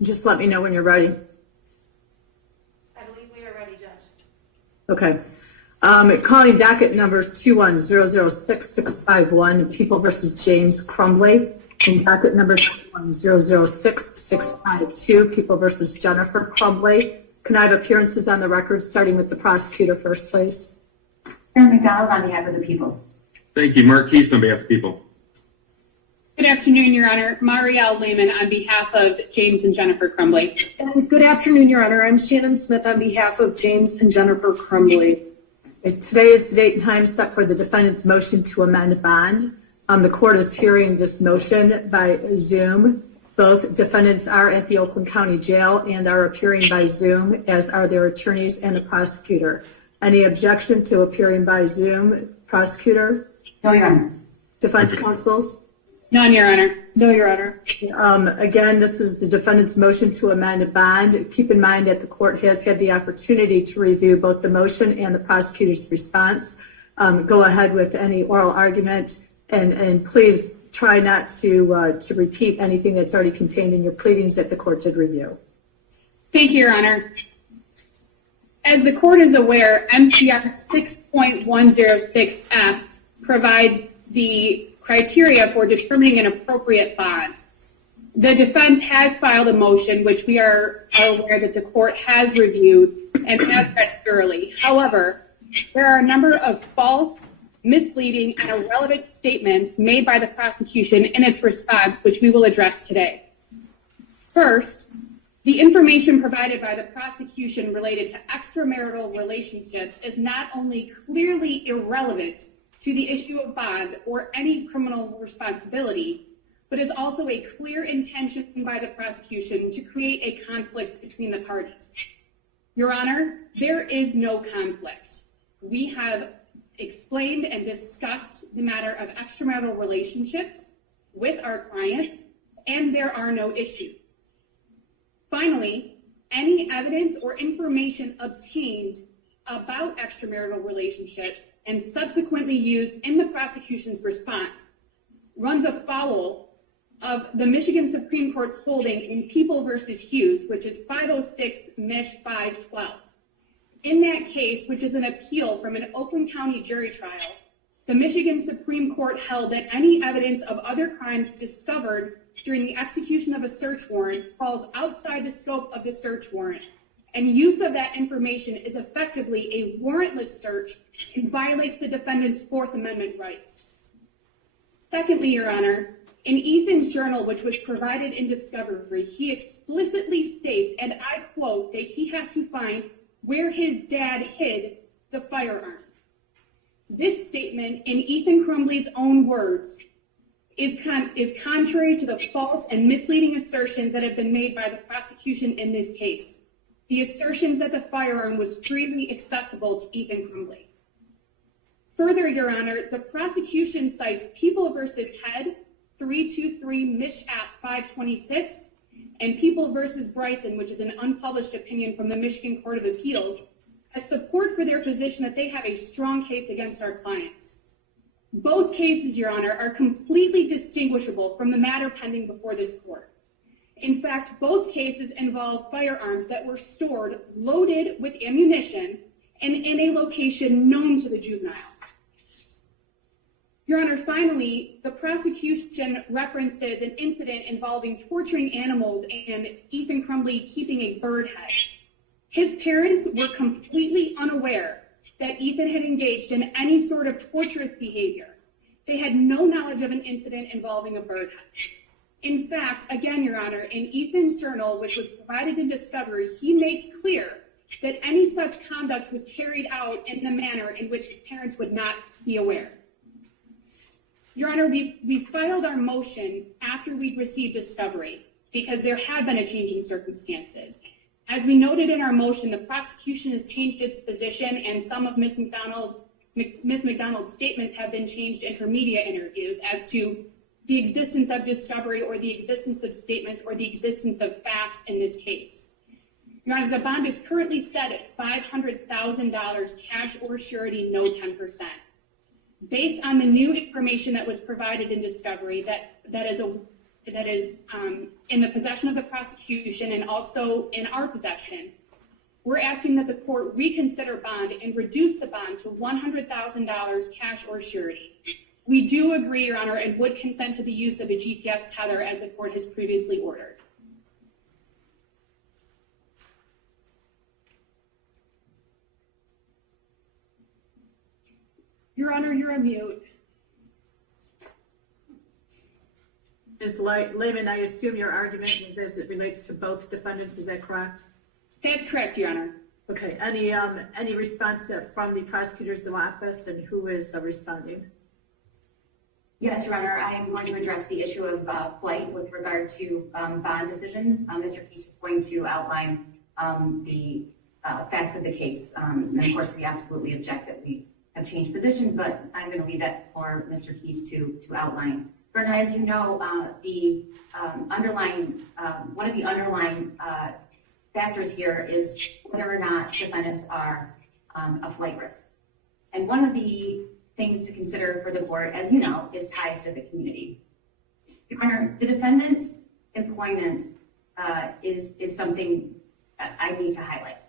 Just let me know when you're ready. I believe we are ready, Judge. Okay. Calling docket numbers 21006-651, People versus James Crumbley, and docket number 21006-652, People versus Jennifer Crumbley. Can I have appearances on the record, starting with the prosecutor first, please? Chairman McDonald, on behalf of the people. Thank you. Mark Keast on behalf of the people. Good afternoon, Your Honor. Marielle Lehman on behalf of James and Jennifer Crumbley. And good afternoon, Your Honor. I'm Shannon Smith on behalf of James and Jennifer Crumbley. Today is the date and time set for the defendant's motion to amend bond. The court is hearing this motion by Zoom. Both defendants are at the Oakland County Jail and are appearing by Zoom, as are their attorneys and the prosecutor. Any objection to appearing by Zoom, prosecutor? No, Your Honor. Defense counsels? None, Your Honor. No, Your Honor. Again, this is the defendant's motion to amend a bond. Keep in mind that the court has had the opportunity to review both the motion and the prosecutor's response. Go ahead with any oral argument, and please try not to repeat anything that's already contained in your pleadings that the court did review. Thank you, Your Honor. As the court is aware, MCS 6.106F provides the criteria for determining an appropriate bond. The defense has filed a motion, which we are aware that the court has reviewed and has read thoroughly. However, there are a number of false, misleading, and irrelevant statements made by the prosecution in its response, which we will address today. First, the information provided by the prosecution related to extramarital relationships is not only clearly irrelevant to the issue of bond or any criminal responsibility, but is also a clear intention by the prosecution to create a conflict between the parties. Your Honor, there is no conflict. We have explained and discussed the matter of extramarital relationships with our clients, and there are no issues. Finally, any evidence or information obtained about extramarital relationships and subsequently used in the prosecution's response runs afoul of the Michigan Supreme Court's holding in People versus Hughes, which is 506 Mich 512. In that case, which is an appeal from an Oakland County jury trial, the Michigan Supreme Court held that any evidence of other crimes discovered during the execution of a search warrant falls outside the scope of the search warrant, and use of that information is effectively a warrantless search and violates the defendant's Fourth Amendment rights. Secondly, Your Honor, in Ethan's journal, which was provided in discovery, he explicitly states, and I quote, that he has to find where his dad hid the firearm. This statement, in Ethan Crumbley's own words, is contrary to the false and misleading assertions that have been made by the prosecution in this case. The assertions that the firearm was freely accessible to Ethan Crumbley. Further, Your Honor, the prosecution cites People versus Head 323 Mich at 526 and People versus Bryson, which is an unpublished opinion from the Michigan Court of Appeals, as support for their position that they have a strong case against our clients. Both cases, Your Honor, are completely distinguishable from the matter pending before this court. In fact, both cases involve firearms that were stored loaded with ammunition and in a location known to the juvenile. Your Honor, finally, the prosecution references an incident involving torturing animals and Ethan Crumbley keeping a bird head. His parents were completely unaware that Ethan had engaged in any sort of torturous behavior. They had no knowledge of an incident involving a bird head. In fact, again, Your Honor, in Ethan's journal, which was provided in discovery, he makes clear that any such conduct was carried out in a manner in which his parents would not be aware. Your Honor, we filed our motion after we'd received discovery because there had been a change in circumstances. As we noted in our motion, the prosecution has changed its position, and some of Ms. McDonald's statements have been changed in her media interviews as to the existence of discovery or the existence of statements or the existence of facts in this case. Your Honor, the bond is currently set at $500,000 cash or surety, no 10%. Based on the new information that was provided in discovery, that that is in the possession of the prosecution and also in our possession, we're asking that the court reconsider bond and reduce the bond to $100,000 cash or surety. We do agree, Your Honor, and would consent to the use of a GPS tether as the court has previously ordered. Your Honor, you're on mute. Ms. Lehman, I assume your argument is as it relates to both defendants, is that correct? That's correct, Your Honor. Okay, any response from the prosecutor's office, and who is responding? Yes, Your Honor, I am going to address the issue of flight with regard to bond decisions. Mr. Keese is going to outline the facts of the case. And of course, we absolutely object that we have changed positions, but I'm going to leave that for Mr. Keese to outline. Bernard, as you know, one of the underlying factors here is whether or not defendants are a flight risk. And one of the things to consider for the board, as you know, is ties to the community. Your Honor, the defendant's employment is something that I need to highlight.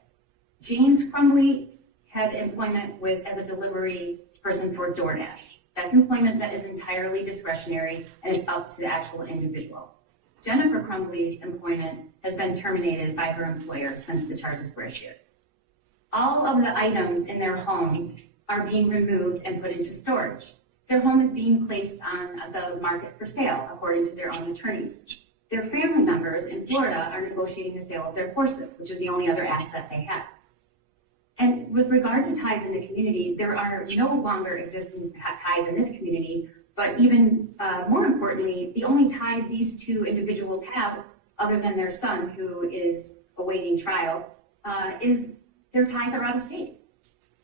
James Crumbley had employment as a delivery person for DoorDash. That's employment that is entirely discretionary and is up to the actual individual. Jennifer Crumbley's employment has been terminated by her employer since the charges were issued. All of the items in their home are being removed and put into storage. Their home is being placed on the market for sale, according to their own attorneys. Their family members in Florida are negotiating the sale of their horses, which is the only other asset they have. And with regard to ties in the community, there are no longer existing ties in this community, but even more importantly, the only ties these two individuals have, other than their son, who is awaiting trial, is their ties are out of state.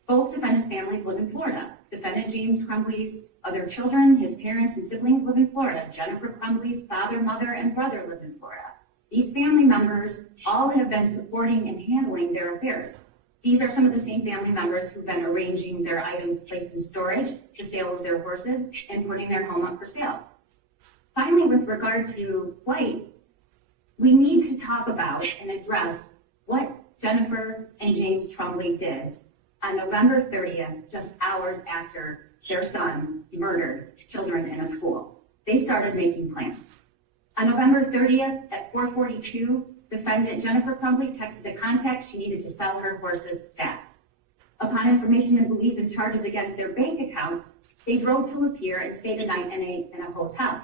Both defendants' families live in Florida. Defendant James Crumbley's other children, his parents and siblings live in Florida. Jennifer Crumbley's father, mother, and brother live in Florida. These family members all have been supporting and handling their affairs. These are some of the same family members who've been arranging their items placed in storage, the sale of their horses, and putting their home up for sale. Finally, with regard to flight, we need to talk about and address what Jennifer and James Crumbley did on November 30th, just hours after their son murdered children in a school. They started making plans. On November 30th at 4:42, defendant Jennifer Crumbley texted a contact she needed to sell her horses stat. Upon information and belief in charges against their bank accounts, they drove to Lapeer and stayed a night in a hotel.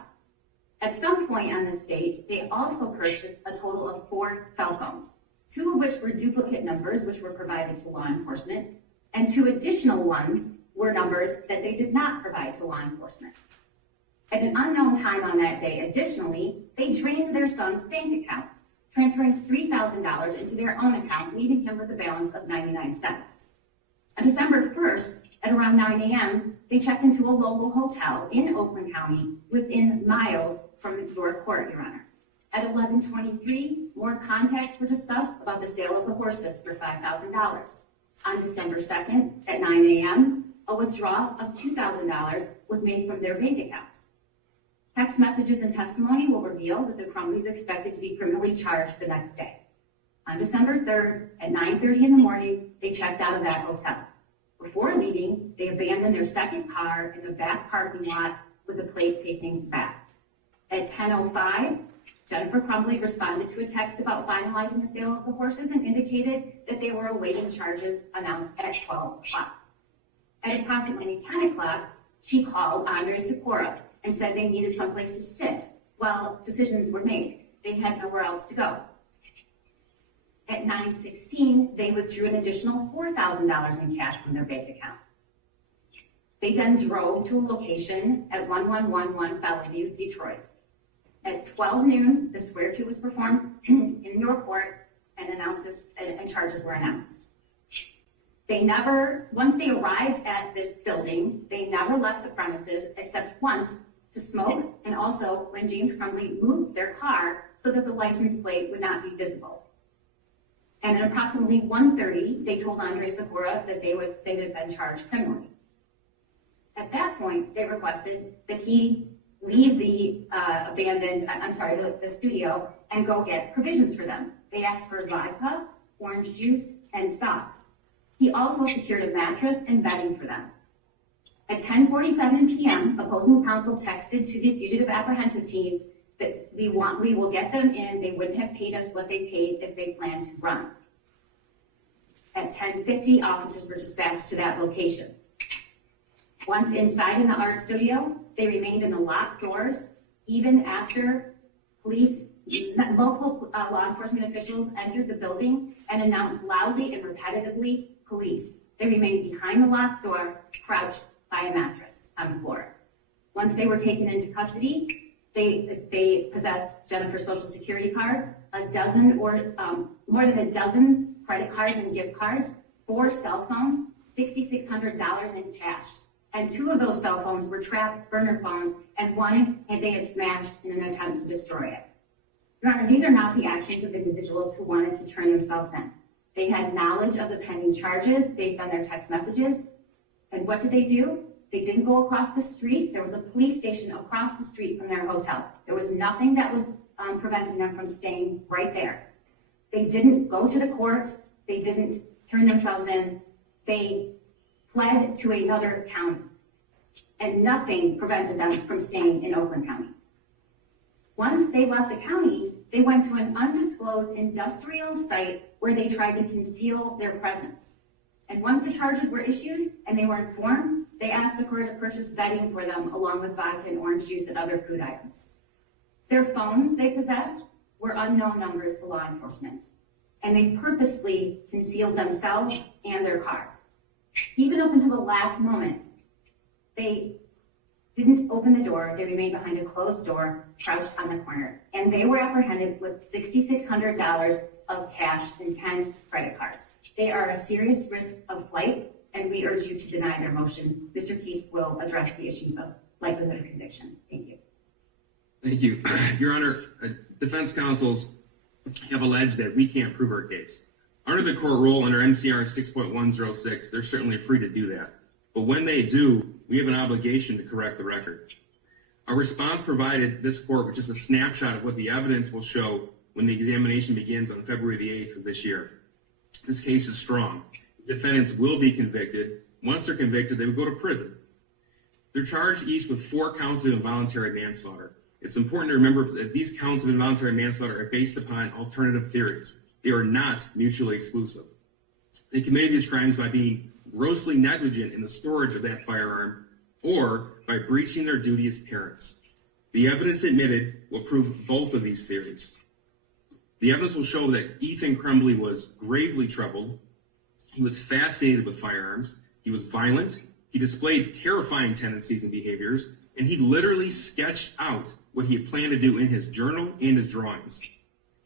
At some point on this date, they also purchased a total of 4 cell phones, 2 of which were duplicate numbers, which were provided to law enforcement, and 2 additional ones were numbers that they did not provide to law enforcement. At an unknown time on that day, additionally, they drained their son's bank account, transferring $3,000 into their own account, leaving him with a balance of 99 cents. On December 1st, at around 9 a.m., they checked into a local hotel in Oakland County within miles from your court, Your Honor. At 11:23, more contacts were discussed about the sale of the horses for $5,000. On December 2nd, at 9 a.m., a withdrawal of $2,000 was made from their bank account. Text messages and testimony will reveal that the Crumbleys expected to be criminally charged the next day. On December 3rd, at 9:30 in the morning, they checked out of that hotel. Before leaving, they abandoned their second car in the back parking lot with the plate facing back. At 10:05, Jennifer Crumbley responded to a text about finalizing the sale of the horses and indicated that they were awaiting charges announced at 12 o'clock. At approximately 10 o'clock, she called Andre Sikora and said they needed someplace to sit while decisions were made. They had nowhere else to go. At 9:16, they withdrew an additional $4,000 in cash from their bank account. They then drove to a location at 1111 Bellevue, Detroit. At 12 noon, the swear to was performed in your court and charges were announced. Once they arrived at this building, they never left the premises except once to smoke, and also when James Crumbley moved their car so that the license plate would not be visible. And at approximately 1:30, they told Andre Sikora that they had been charged criminally. At that point, they requested that he leave the the studio and go get provisions for them. They asked for vodka, orange juice, and socks. He also secured a mattress and bedding for them. At 10:47 p.m., opposing counsel texted to the fugitive apprehensive team that we will get them in. They wouldn't have paid us what they paid if they planned to run. At 10:50, officers were dispatched to that location. Once inside in the art studio, they remained in the locked doors, even after multiple law enforcement officials entered the building and announced loudly and repetitively, police. They remained behind the locked door, crouched by a mattress on the floor. Once they were taken into custody, they possessed Jennifer's social security card, more than a dozen credit cards and gift cards, 4 cell phones, $6,600 in cash. And 2 of those cell phones were trapped burner phones, and one they had smashed in an attempt to destroy it. Your Honor, these are not the actions of individuals who wanted to turn themselves in. They had knowledge of the pending charges based on their text messages. And what did they do? They didn't go across the street. There was a police station across the street from their hotel. There was nothing that was preventing them from staying right there. They didn't go to the court. They didn't turn themselves in. They fled to another county. And nothing prevented them from staying in Oakland County. Once they left the county, they went to an undisclosed industrial site where they tried to conceal their presence. And once the charges were issued and they were informed, they asked the court to purchase bedding for them along with vodka and orange juice and other food items. Their phones they possessed were unknown numbers to law enforcement, and they purposely concealed themselves and their car. Even up until the last moment, they didn't open the door. They remained behind a closed door, crouched on the corner, and they were apprehended with $6,600 of cash and 10 credit cards. They are a serious risk of flight, and we urge you to deny their motion. Mr. Keese will address the issues of likelihood of conviction. Thank you. Thank you. Your Honor, defense counsels have alleged that we can't prove our case. Under the court rule, under MCR 6.106, they're certainly free to do that. But when they do, we have an obligation to correct the record. Our response provided this court with just a snapshot of what the evidence will show when the examination begins on February the 8th of this year. This case is strong. Defendants will be convicted. Once they're convicted, they will go to prison. They're charged each with 4 counts of involuntary manslaughter. It's important to remember that these counts of involuntary manslaughter are based upon alternative theories. They are not mutually exclusive. They committed these crimes by being grossly negligent in the storage of that firearm or by breaching their duty as parents. The evidence admitted will prove both of these theories. The evidence will show that Ethan Crumbley was gravely troubled. He was fascinated with firearms. He was violent. He displayed terrifying tendencies and behaviors, and he literally sketched out what he had planned to do in his journal and his drawings.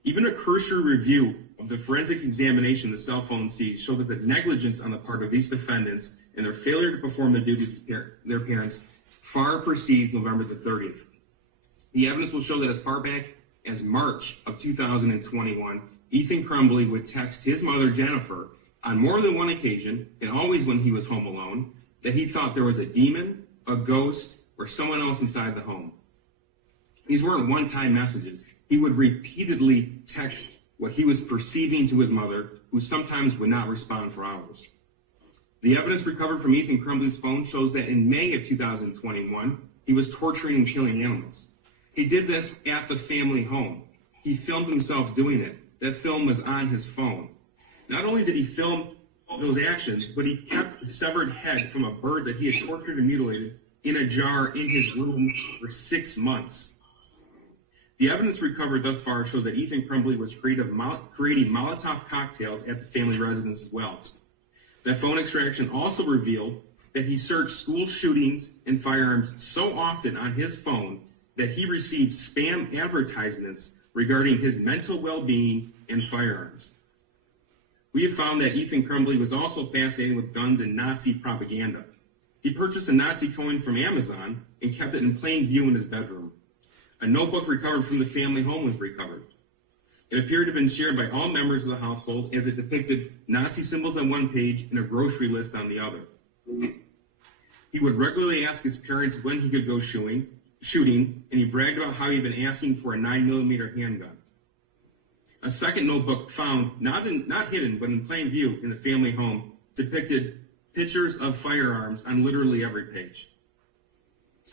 Even a cursory review of the forensic examination the cell phone seized showed that the negligence on the part of these defendants and their failure to perform the duties of their parents far perceived November the 30th. The evidence will show that as far back as March of 2021, Ethan Crumbley would text his mother, Jennifer, on more than one occasion, and always when he was home alone, that he thought there was a demon, a ghost, or someone else inside the home. These weren't one-time messages. He would repeatedly text what he was perceiving to his mother, who sometimes would not respond for hours. The evidence recovered from Ethan Crumbley's phone shows that in May of 2021, he was torturing and killing animals. He did this at the family home. He filmed himself doing it. That film was on his phone. Not only did he film those actions, but he kept a severed head from a bird that he had tortured and mutilated in a jar in his room for 6 months. The evidence recovered thus far shows that Ethan Crumbley was creating Molotov cocktails at the family residence as well. That phone extraction also revealed that he searched school shootings and firearms so often on his phone that he received spam advertisements regarding his mental well-being and firearms. We have found that Ethan Crumbley was also fascinated with guns and Nazi propaganda. He purchased a Nazi coin from Amazon and kept it in plain view in his bedroom. A notebook recovered from the family home was recovered. It appeared to have been shared by all members of the household as it depicted Nazi symbols on one page and a grocery list on the other. He would regularly ask his parents when he could go shoeing, shooting, and he bragged about how he'd been asking for a 9mm handgun. A second notebook found, not hidden, but in plain view in the family home, depicted pictures of firearms on literally every page.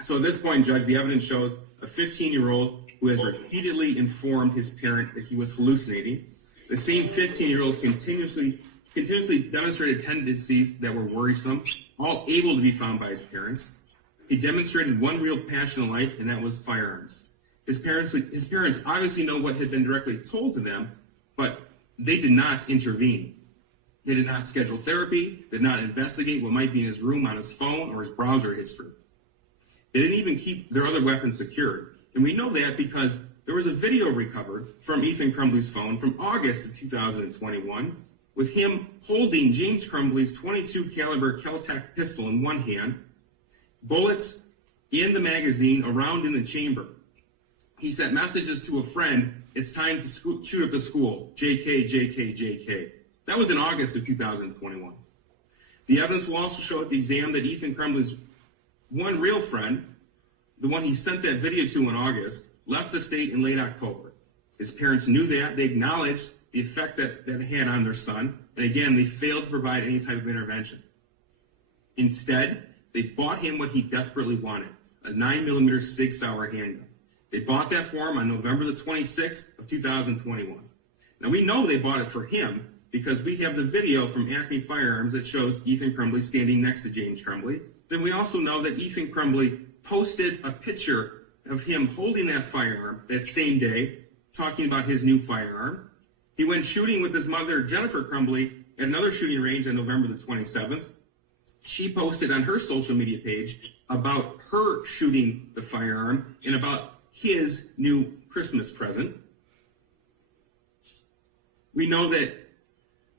So at this point, Judge, the evidence shows a 15-year-old who has repeatedly informed his parent that he was hallucinating. The same 15-year-old continuously demonstrated tendencies that were worrisome, all able to be found by his parents. He demonstrated one real passion in life, and that was firearms. His parents obviously know what had been directly told to them, but they did not intervene. They did not schedule therapy, did not investigate what might be in his room on his phone or his browser history. They didn't even keep their other weapons secured. And we know that because there was a video recovered from Ethan Crumbley's phone from August of 2021 with him holding James Crumbley's .22 caliber Kel-Tec pistol in one hand, bullets in the magazine around in the chamber. He sent messages to a friend, "It's time to shoot up the school, JK, JK, JK." That was in August of 2021. The evidence will also show at the exam that Ethan Crumbley's one real friend, the one he sent that video to in August, left the state in late October. His parents knew that. They acknowledged the effect that it had on their son. And again, they failed to provide any type of intervention. Instead, they bought him what he desperately wanted, a 9mm Sig Sauer handgun. They bought that for him on November the 26th of 2021. Now, we know they bought it for him because we have the video from Acme Firearms that shows Ethan Crumbley standing next to James Crumbley. Then we also know that Ethan Crumbley posted a picture of him holding that firearm that same day, talking about his new firearm. He went shooting with his mother, Jennifer Crumbley, at another shooting range on November the 27th. She posted on her social media page about her shooting the firearm and about his new Christmas present. We know that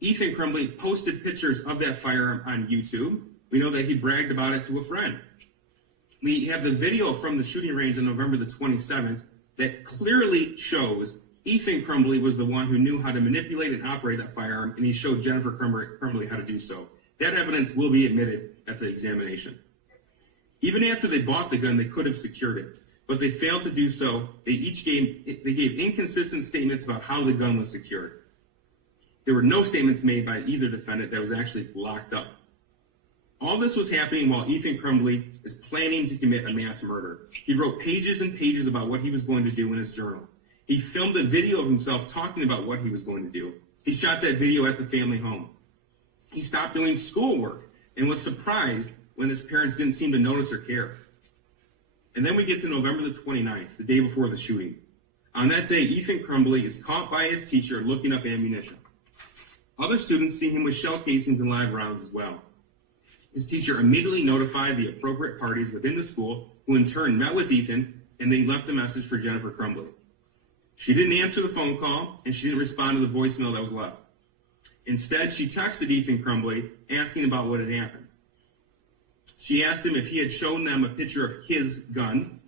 Ethan Crumbley posted pictures of that firearm on YouTube. We know that he bragged about it to a friend. We have the video from the shooting range on November the 27th that clearly shows Ethan Crumbley was the one who knew how to manipulate and operate that firearm, and he showed Jennifer Crumbley how to do so. That evidence will be admitted at the examination. Even after they bought the gun, they could have secured it, but they failed to do so. They gave inconsistent statements about how the gun was secured. There were no statements made by either defendant that was actually locked up. All this was happening while Ethan Crumbley is planning to commit a mass murder. He wrote pages and pages about what he was going to do in his journal. He filmed a video of himself talking about what he was going to do. He shot that video at the family home. He stopped doing schoolwork and was surprised when his parents didn't seem to notice or care. And then we get to November the 29th, the day before the shooting. On that day, Ethan Crumbley is caught by his teacher looking up ammunition. Other students see him with shell casings and live rounds as well. His teacher immediately notified the appropriate parties within the school, who in turn met with Ethan, and they left a message for Jennifer Crumbley. She didn't answer the phone call, and she didn't respond to the voicemail that was left. Instead, she texted Ethan Crumbley asking about what had happened. She asked him if he had shown them a picture of his gun,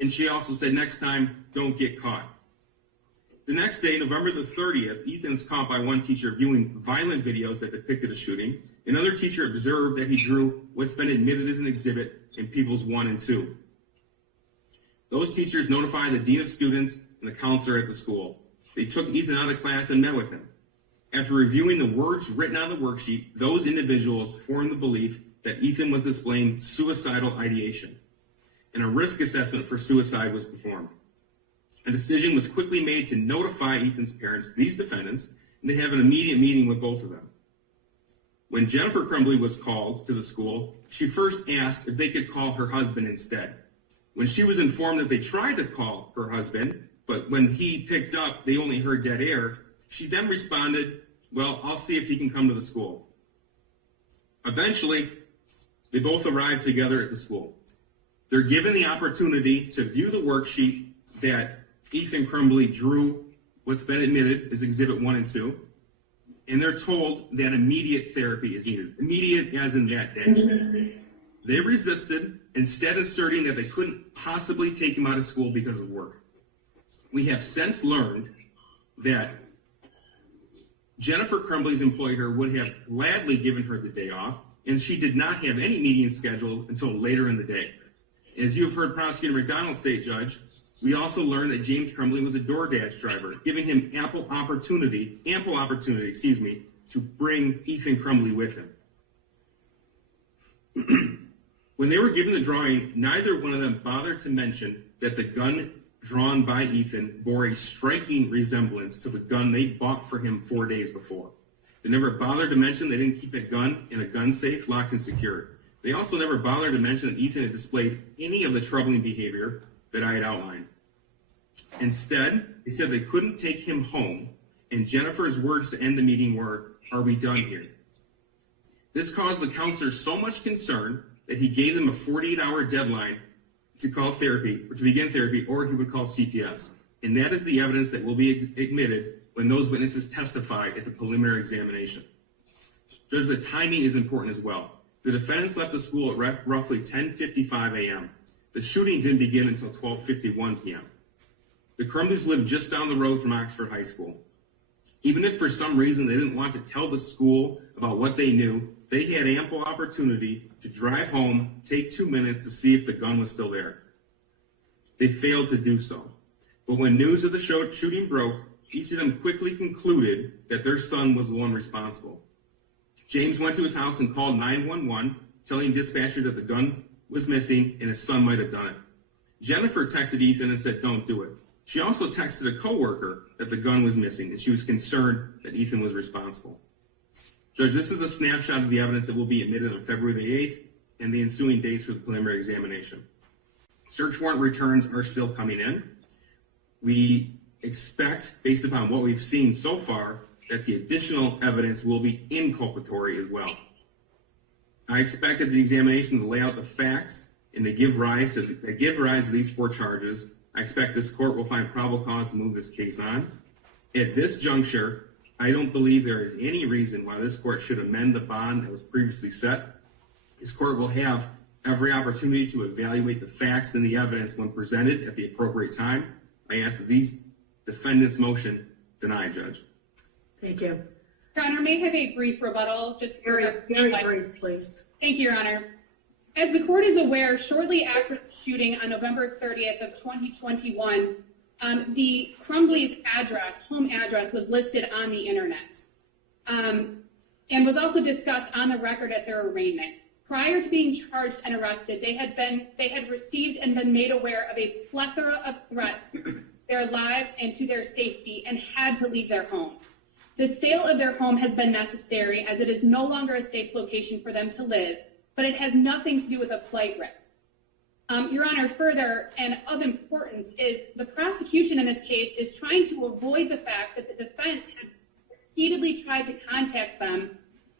and she also said, "Next time, don't get caught." The next day, November the 30th, Ethan is caught by one teacher viewing violent videos that depicted a shooting. Another teacher observed that he drew what's been admitted as an exhibit in Peoples 1 and 2. Those teachers notified the dean of students and the counselor at the school. They took Ethan out of class and met with him. After reviewing the words written on the worksheet, those individuals formed the belief that Ethan was displaying suicidal ideation, and a risk assessment for suicide was performed. A decision was quickly made to notify Ethan's parents, these defendants, and to have an immediate meeting with both of them. When Jennifer Crumbley was called to the school, she first asked if they could call her husband instead. When she was informed that they tried to call her husband, but when he picked up, they only heard dead air, she then responded, "Well, I'll see if he can come to the school." Eventually, they both arrived together at the school. They're given the opportunity to view the worksheet that Ethan Crumbley drew, what's been admitted as Exhibit 1 and 2, and they're told that immediate therapy is needed. Immediate as in that day. They resisted, instead asserting that they couldn't possibly take him out of school because of work. We have since learned that Jennifer Crumbley's employer would have gladly given her the day off, and she did not have any meetings scheduled until later in the day. As you have heard Prosecutor McDonald state, Judge, we also learned that James Crumbley was a DoorDash driver, giving him ample opportunity, to bring Ethan Crumbley with him. When they were given the drawing, neither one of them bothered to mention that the gun drawn by Ethan bore a striking resemblance to the gun they bought for him 4 days before. They never bothered to mention they didn't keep that gun in a gun safe, locked and secured. They also never bothered to mention that Ethan had displayed any of the troubling behavior that I had outlined. Instead, they said they couldn't take him home, and Jennifer's words to end the meeting were, "Are we done here?" This caused the counselor so much concern that he gave them a 48-hour deadline to call therapy, or to begin therapy, or he would call CPS. And that is the evidence that will be admitted when those witnesses testify at the preliminary examination. Judge, the timing is important as well. The defendants left the school at roughly 10:55 a.m. The shooting didn't begin until 12:51 p.m. The Crumbleys lived just down the road from Oxford High School. Even if for some reason they didn't want to tell the school about what they knew, they had ample opportunity to drive home, take 2 minutes to see if the gun was still there. They failed to do so. But when news of the shooting broke, each of them quickly concluded that their son was the one responsible. James went to his house and called 911, telling dispatcher that the gun was missing and his son might have done it. Jennifer texted Ethan and said, "Don't do it." She also texted a coworker that the gun was missing, and she was concerned that Ethan was responsible. Judge, this is a snapshot of the evidence that will be admitted on February the 8th and the ensuing dates for the preliminary examination. Search warrant returns are still coming in. We expect, based upon what we've seen so far, that the additional evidence will be inculpatory as well. I expect that the examination to lay out the facts and to give rise to these 4 charges. I expect this court will find probable cause to move this case on. At this juncture, I don't believe there is any reason why this court should amend the bond that was previously set. This court will have every opportunity to evaluate the facts and the evidence when presented at the appropriate time. I ask that these defendants' motion deny, Judge. Thank you. Your Honor, may I have a brief rebuttal? Just Very brief, please. Thank you, Your Honor. As the court is aware, shortly after the shooting on November 30th of 2021, the Crumbley's home address was listed on the internet and was also discussed on the record at their arraignment. Prior to being charged and arrested, they had received and been made aware of a plethora of threats to their lives and to their safety and had to leave their home. The sale of their home has been necessary as it is no longer a safe location for them to live, but it has nothing to do with a flight risk. Your Honor, further and of importance is the prosecution in this case is trying to avoid the fact that the defense had repeatedly tried to contact them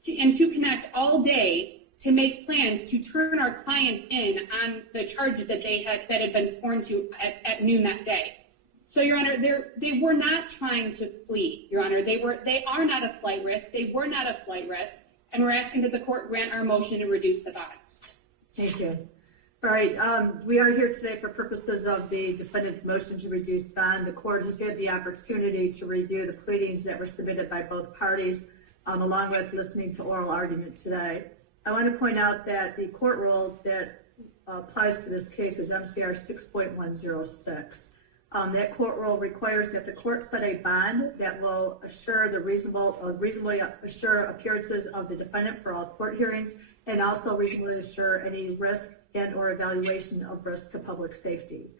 and to connect all day to make plans to turn our clients in on the charges that had been sworn to at noon that day. So, Your Honor, they were not trying to flee, Your Honor. They are not a flight risk. They were not a flight risk, and we're asking that the court grant our motion to reduce the bond. Thank you. All right, we are here today for purposes of the defendant's motion to reduce bond. The court has had the opportunity to review the pleadings that were submitted by both parties, along with listening to oral argument today. I want to point out that the court rule that applies to this case is MCR 6.106. That court rule requires that the court set a bond that will assure the reasonably assure appearances of the defendant for all court hearings, and also reasonably assure any risk and or evaluation of risk to public safety.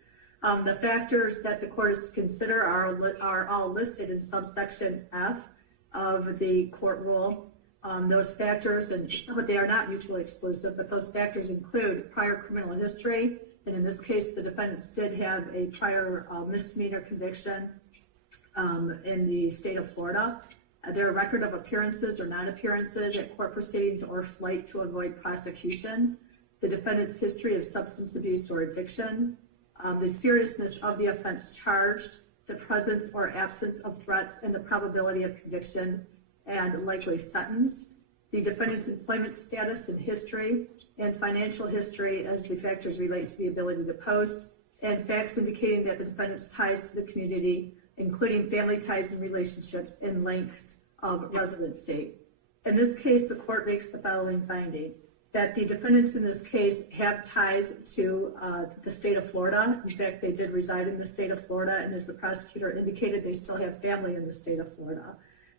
The factors that the court is to consider are all listed in subsection F of the court rule. Those factors, and some of they are not mutually exclusive, but those factors include prior criminal history, and in this case, the defendants did have a prior misdemeanor conviction in the state of Florida. Their record of appearances or non-appearances at court proceedings or flight to avoid prosecution, the defendant's history of substance abuse or addiction, the seriousness of the offense charged, the presence or absence of threats, and the probability of conviction and likely sentence, the defendant's employment status and history, and financial history as the factors relate to the ability to post, and facts indicating that the defendant's ties to the community, including family ties and relationships, and lengths of residency. In this case, the court makes the following finding. that the defendants in this case have ties to the state of Florida. In fact, they did reside in the state of Florida, and as the prosecutor indicated, they still have family in the state of Florida.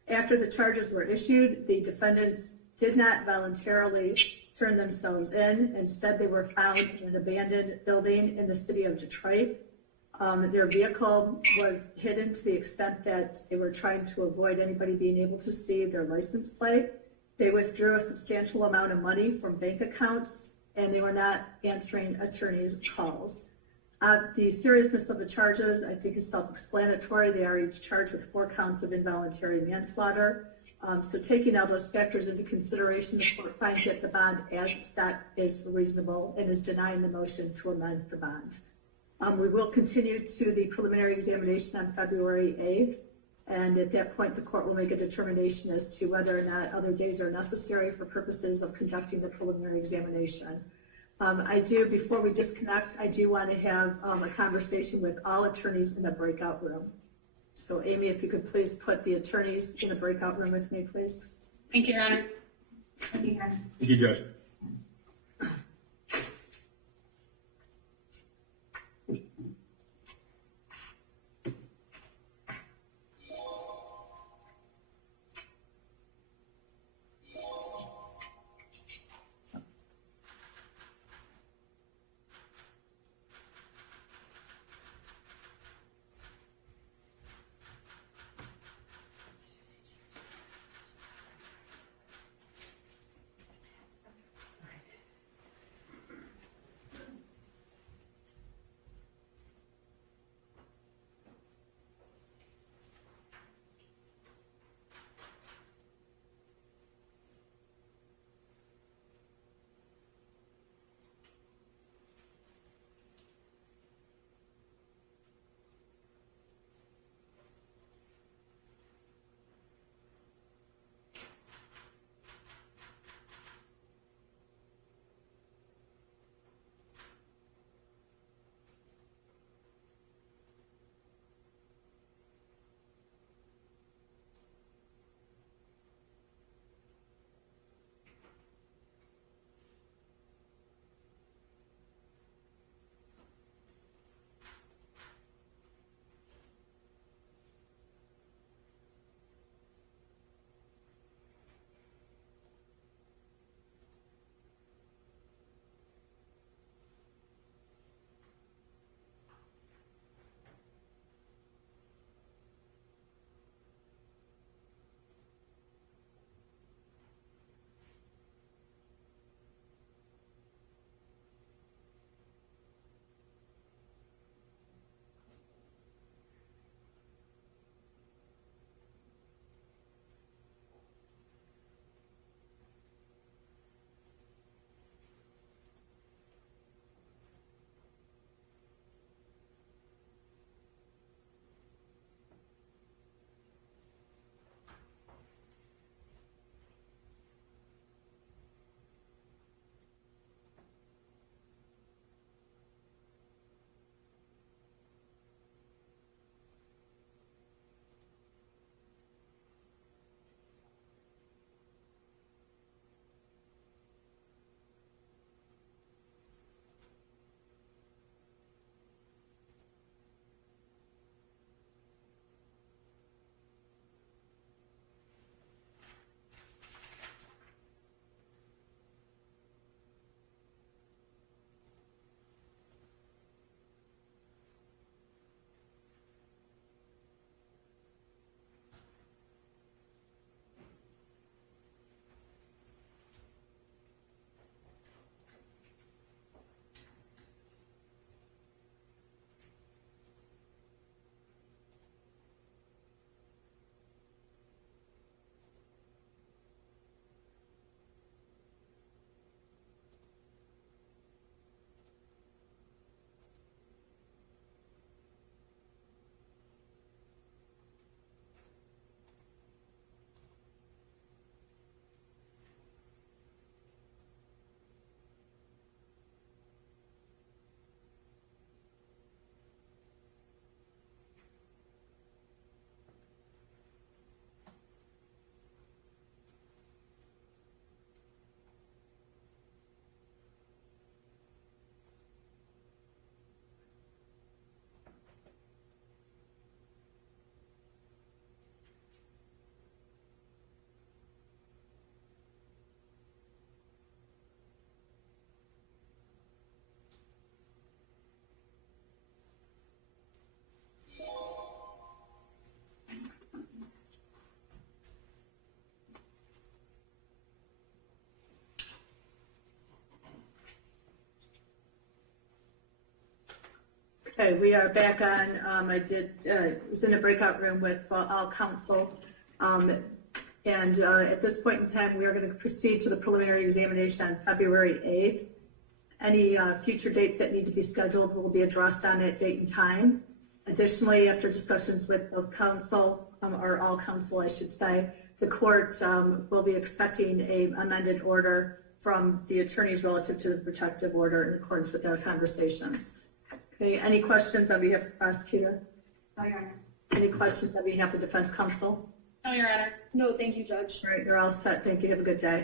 After the charges were issued, the defendants did not voluntarily turn themselves in. Instead, they were found in an abandoned building in the city of Detroit. Their vehicle was hidden to the extent that they were trying to avoid anybody being able to see their license plate. They withdrew a substantial amount of money from bank accounts, and they were not answering attorneys' calls. The seriousness of the charges, I think, is self-explanatory. They are each charged with 4 counts of involuntary manslaughter. So taking all those factors into consideration, the court finds that the bond as set is reasonable and is denying the motion to amend the bond. We will continue to the preliminary examination on February 8th. And at that point, the court will make a determination as to whether or not other days are necessary for purposes of conducting the preliminary examination. Before we disconnect, I do want to have a conversation with all attorneys in a breakout room. So Amy, if you could please put the attorneys in a breakout room with me, please. Thank you, Your Honor. Thank you, Karen. Thank you, Judge. Okay, we are back on. Was in a breakout room with all counsel. And at this point in time, we are going to proceed to the preliminary examination on February 8th. Any future dates that need to be scheduled will be addressed on that date and time. Additionally, after discussions with both counsel, or all counsel, I should say, the court will be expecting an amended order from the attorneys relative to the protective order in accordance with their conversations. Okay, any questions on behalf of the prosecutor? No, Your Honor. Any questions on behalf of defense counsel? No, Your Honor. No, thank you, Judge. All right, you're all set. Thank you. Have a good day.